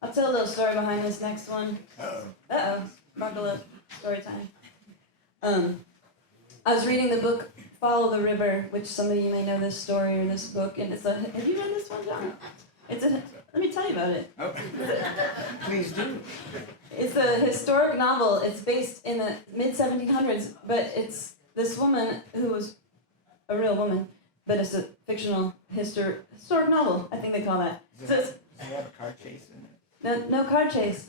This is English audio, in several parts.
I'll tell a little story behind this next one. Uh-oh. Buckle up. Story time. I was reading the book Follow the River, which some of you may know this story or this book, and have you read this one, John? Let me tell you about it. Okay. Please do. It's a historic novel. It's based in the mid-1700s, but it's this woman who was a real woman, but it's a fictional historic novel, I think they call that. Does it have a car chase in it? No car chase.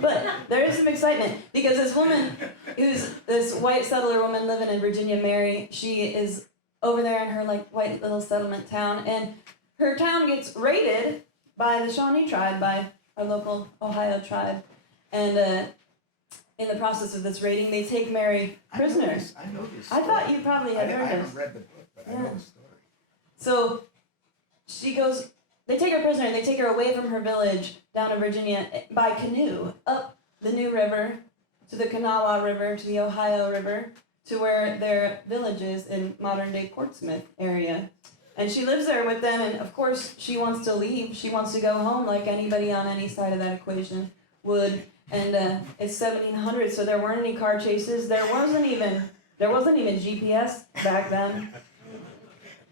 But there is some excitement, because this woman, who's this white settler woman living in Virginia, Mary, she is over there in her white little settlement town, and her town gets raided by the Shawnee tribe, by our local Ohio tribe, and in the process of this raiding, they take Mary prisoner. I know this I story. thought you probably had heard I this. haven't read the book, but I know the story. So they take her prisoner, and they take her away from her village down to Virginia by canoe, up the New River, to the Kanawha River, to the Ohio River, to where their village is in modern-day Portsmouth area. And she lives there with them, and of course she wants to leave. She wants to go home like anybody on any side of that equation would. And it's 1700, so there weren't any car chases. There wasn't even GPS back then.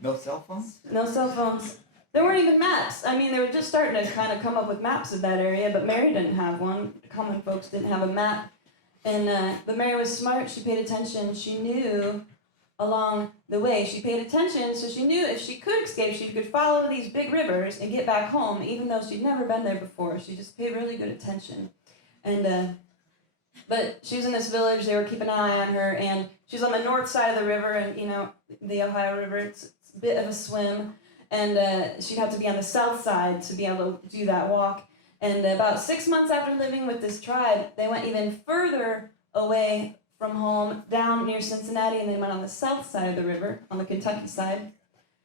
No cell phones? No cell phones. There weren't even maps. I mean, they were just starting to kind of come up with maps of that area, but Mary didn't have one. Common folks didn't have a map. And but Mary was smart. She paid attention. She knew along the way. She paid attention, so she knew if she could escape, she could follow these big rivers and get back home, even though she'd never been there before. She just paid really good attention. And but she was in this village. They were keeping an eye on her, and she's on the north side of the river, and the Ohio River. It's a bit of a swim, and she'd have to be on the south side to be able to do that walk. And about 6 months after living with this tribe, they went even further away from home, down near Cincinnati, and they went on the south side of the river, on the Kentucky side.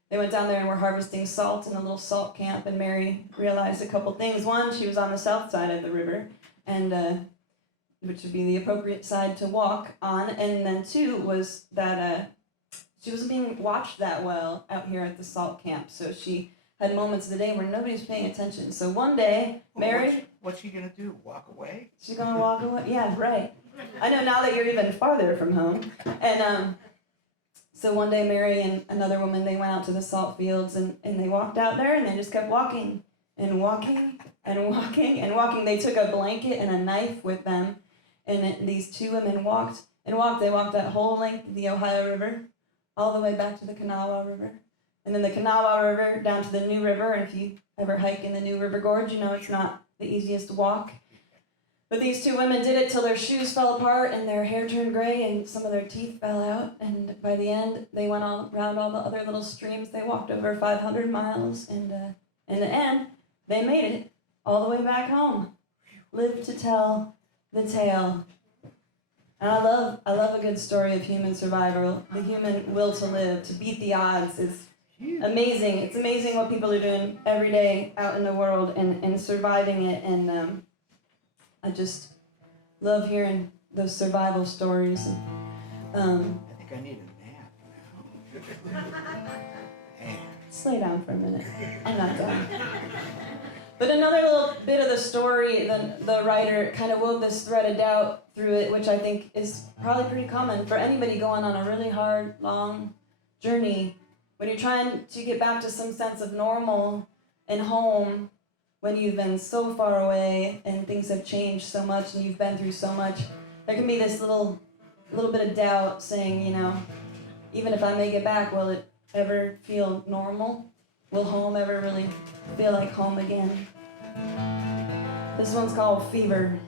They went down there and were harvesting salt in a little salt camp, and Mary realized a couple things. One, she was on the south side of the river, and which would be the appropriate side to walk on, and then two was that she wasn't being watched that well out here at the salt camp, so she had moments of the day where nobody's paying attention. So one day, Mary... What's she going to do, walk away? She's going to walk away? Yeah, right. I know now that you're even farther from home. And so one day, Mary and another woman, they went out to the salt fields, and they walked out there, and they just kept walking and walking and walking and walking. They took a blanket and a knife with them, and these two women walked and walked. They walked that whole length of the Ohio River, all the way back to the Kanawha River. And then the Kanawha River down to the New River, and if you ever hike in the New River Gorge, you know it's not the easiest walk. But these two women did it till their shoes fell apart and their hair turned gray and some of their teeth fell out. And by the end, they went all around all the other little streams. They walked over 500 miles, and in the end, they made it all the way back home. Lived to tell the tale. And I love a good story of human survival. The human will to live, to beat the odds is amazing. It's amazing what people are doing every day out in the world and surviving it. And I just love hearing those survival stories. I think I need a nap now. Just lay down for a minute. I'm not done. But another little bit of the story, the writer kind of wove this thread of doubt through it, which I think is probably pretty common for anybody going on a really hard, long journey. When you're trying to get back to some sense of normal and home, when you've been so far away and things have changed so much and you've been through so much, there can be this little bit of doubt saying, even if I make it back, will it ever feel normal? Will home ever really feel like home again? This one's called Fever.